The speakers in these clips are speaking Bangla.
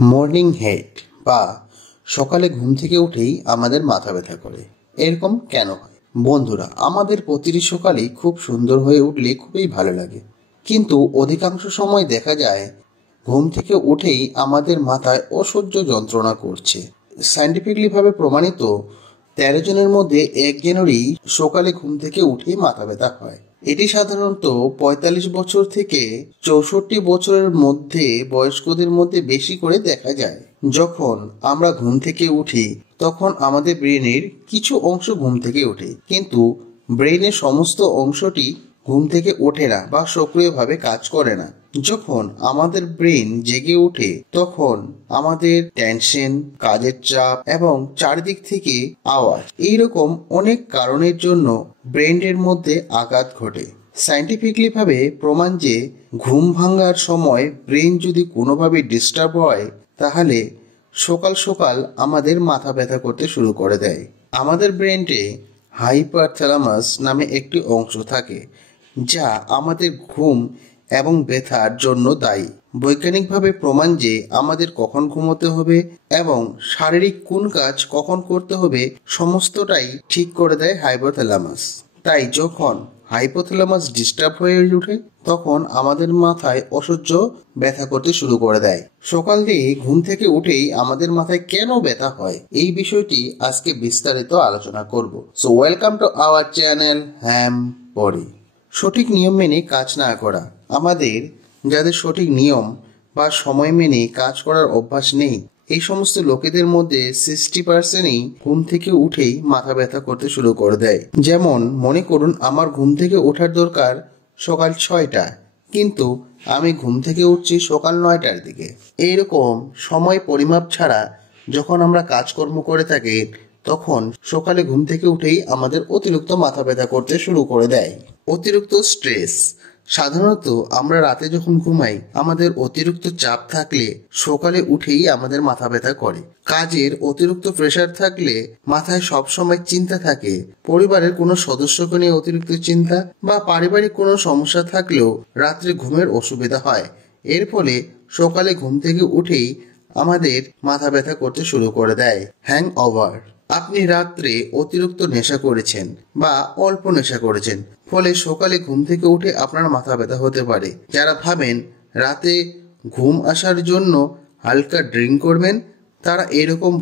মর্নিং হেড বা সকালে ঘুম থেকে উঠেই আমাদের মাথা ব্যথা করে, এরকম কেন হয়? বন্ধুরা, আমাদের প্রতিটি সকালেই খুব সুন্দর হয়ে উঠলে খুবই ভালো লাগে, কিন্তু অধিকাংশ সময় দেখা যায় ঘুম থেকে উঠেই আমাদের মাথায় অসহ্য যন্ত্রণা করছে। সায়েন্টিফিকলি ভাবে প্রমাণিত 13 জনের মধ্যে একজনেরই সকালে ঘুম থেকে উঠেই মাথা ব্যথা হয়। এটি সাধারণত 45 বছর থেকে 64 বছরের মধ্যে বয়স্কদের মধ্যে বেশি করে দেখা যায়। যখন আমরা ঘুম থেকে উঠি তখন আমাদের ব্রেনের কিছু অংশ ঘুম থেকে ওঠে, কিন্তু ব্রেনের সমস্ত অংশটি ঘুম থেকে ওঠে না বা সক্রিয়ভাবে কাজ করে না। যখন আমাদের ব্রেন জেগে ওঠে তখন আমাদের টেনশন, কাজের চাপ এবং চারিদিক থেকে আওয়াজ, এইরকম অনেক কারণের জন্য ব্রেনের মধ্যে আঘাত ঘটে। সায়েন্টিফিকলি ভাবে প্রমাণ যে ঘুম ভাঙার সময় ব্রেন যদি কোনোভাবে ডিস্টার্ব হয় তাহলে সকাল সকাল আমাদের মাথা ব্যথা করতে শুরু করে দেয়। আমাদের ব্রেনে হাইপোথ্যালামাস নামে একটি অংশ থাকে যা আমাদের ঘুম এবং ব্যথার জন্য দায়ী। বৈজ্ঞানিকভাবে প্রমাণ যে আমাদের কখন ঘুমোতে হবে এবং শারীরিক কোন কাজ কখন করতে হবে সমস্তটাই ঠিক করে দেয় হাইপোথ্যালামাস। তাই যখন হাইপোথ্যালামাস ডিস্টার্ব হয়ে ওঠে তখন আমাদের মাথায় অসহ্য ব্যথা করতে শুরু করে দেয়। সকাল দিয়ে ঘুম থেকে উঠেই আমাদের মাথায় কেন ব্যথা হয়, এই বিষয়টি আজকে বিস্তারিত আলোচনা করব। So welcome to our channel হ্যাম পড়ি। সঠিক নিয়ম মেনে কাজ না করা। আমাদের যাদের সঠিক নিয়ম বা সময় মেনে কাজ করার অভ্যাস নেই, এই সমস্ত লোকেদের মধ্যে 60%ই ঘুম থেকে উঠেই মাথা ব্যথা করতে শুরু করে দেয়। যেমন মনে করুন, আমার ঘুম থেকে ওঠার দরকার সকাল 6টা, কিন্তু আমি ঘুম থেকে উঠছি সকাল 9টার দিকে। এইরকম সময় পরিমাপ ছাড়া যখন আমরা কাজকর্ম করে থাকি তখন সকালে ঘুম থেকে উঠেই আমাদের অতিরিক্ত মাথা ব্যথা করতে শুরু করে দেয়। অতিরিক্ত স্ট্রেস। সাধারণত আমরা রাতে যখন ঘুমাই আমাদের অতিরিক্ত চাপ থাকলে সকালে উঠেই আমাদের মাথা ব্যথা করে। কাজের অতিরিক্ত প্রেশার থাকলে মাথায় সবসময় চিন্তা থাকে, পরিবারের কোনো সদস্যকে নিয়ে অতিরিক্ত চিন্তা বা পারিবারিক কোনো সমস্যা থাকলেও রাত্রে ঘুমের অসুবিধা হয়। এর ফলে সকালে ঘুম থেকে উঠেই আমাদের মাথা ব্যথা করতে শুরু করে দেয়। Hang over. আপনি রাত্রে অতিরিক্ত নেশা করেছেন বা অল্প নেশা করেছেন, ফলে সকালে ঘুম থেকে উঠে আপনার মাথা ব্যথা হতে পারে। যারা ভাবেন রাতে ঘুম আসার জন্য হালকা ড্রিঙ্ক করবেন, তারা এরকম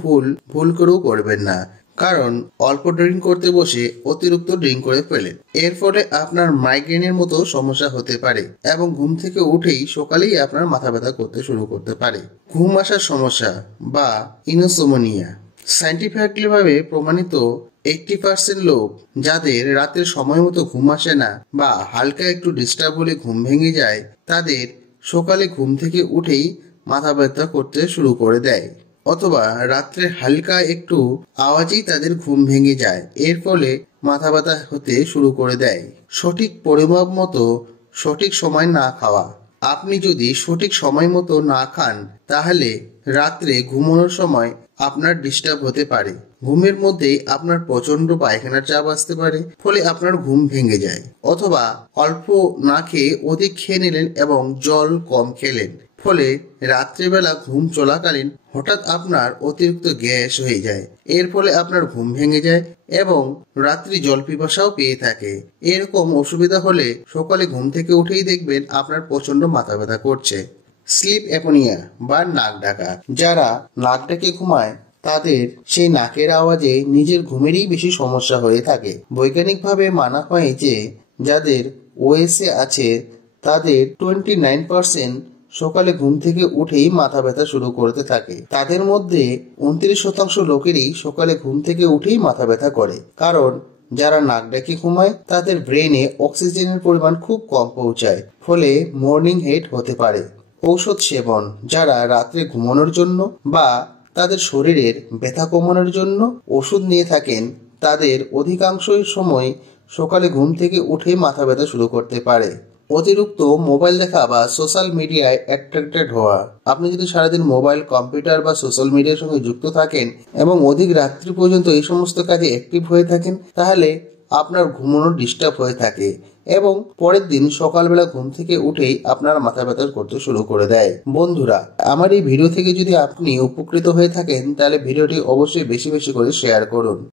ভুল করেও করবেন না, কারণ অল্প ড্রিঙ্ক করতে বসে অতিরিক্ত ড্রিঙ্ক করে ফেলেন। এর ফলে আপনার মাইগ্রেনের মতো সমস্যা হতে পারে এবং ঘুম থেকে উঠেই সকালেই আপনার মাথা ব্যথা করতে শুরু করতে পারে। ঘুম আসার সমস্যা বা ইনসোমনিয়া। সায়েন্টিফিকলি ভাবে প্রমাণিত 80% লোক যাদের রাতের সময় মতো ঘুম আসে না বা হালকা একটু ডিস্টার্ব হলে ঘুম ভেঙে যায়, তাদের সকালে ঘুম থেকে উঠেই মাথা ব্যথা করতে শুরু করে দেয়, অথবা রাত্রে হালকা একটু আওয়াজেই তাদের ঘুম ভেঙে যায়, এর ফলে মাথা ব্যথা হতে শুরু করে দেয়। সঠিক পরিমাপ মতো সঠিক সময় না খাওয়া। আপনি যদি সঠিক সময় মতো না খান তাহলে রাত্রে ঘুমানোর সময় আপনার ডিস্টার্ব হতে পারে। ঘুমের মধ্যেই আপনার প্রচন্ড পায়খানার চাপ আসতে পারে, ফলে আপনার ঘুম ভেঙে যায়। অথবা অল্প না খেয়ে অধিক খেয়ে নিলেন এবং জল কম খেলেন, ফলে রাত্রিবেলা ঘুম চলাকালীন হঠাৎ আপনার অতিরিক্ত গ্যাস হয়ে যায়। এর ফলে আপনার ঘুম ভেঙে যায় এবং রাত্রি জল পিপাসাও পেয়ে থাকে। এরকম অসুবিধা হলে সকালে ঘুম থেকে উঠেই দেখবেন আপনার প্রচন্ড মাথা ব্যথা করছে। স্লিপ অ্যাপনিয়া বা নাক ডাকা। যারা নাক ডেকে ঘুমায় তাদের সেই নাকের আওয়াজে নিজের ঘুমেরই বেশি সমস্যা হয়ে থাকে। বৈজ্ঞানিকভাবে মানা হয় যে যাদের ওএসএ আছে তাদের 29% সকালে ঘুম থেকে উঠেই মাথা ব্যথা শুরু করতে থাকে। তাদের মধ্যে 29% লোকেরই সকালে ঘুম থেকে উঠেই মাথা ব্যথা করে, কারণ যারা নাক ডেকে ঘুমায় তাদের ব্রেনে অক্সিজেনের পরিমাণ খুব কম পৌঁছায়, ফলে মর্নিং হেড হতে পারে। ঔষধ সেবন। যারা রাত্রে ঘুমানোর জন্য বা তাদের শরীরের ব্যথা কমানোর জন্য ওষুধ নিয়ে থাকেন তাদের অধিকাংশই সময় সকালে ঘুম থেকে উঠে মাথা ব্যথা শুরু করতে পারে। অতিরিক্ত মোবাইল দেখা বা সোশ্যাল মিডিয়ায় অ্যাট্রাক্টেড হওয়া। আপনি যদি সারাদিন মোবাইল, কম্পিউটার বা সোশ্যাল মিডিয়ার সঙ্গে যুক্ত থাকেন এবং অধিক রাত্রি পর্যন্ত এই সমস্ত কাজে অ্যাক্টিভ হয়ে থাকেন, তাহলে আপনার ঘুমানো ডিস্টার্ব হয়ে থাকে এবং পরের দিন সকালবেলা ঘুম থেকে উঠেই আপনার মাথা ব্যথা করতে শুরু করে দেয়। বন্ধুরা, আমার এই ভিডিও থেকে যদি আপনি উপকৃত হয়ে থাকেন তাহলে ভিডিওটি অবশ্যই বেশি বেশি করে শেয়ার করুন।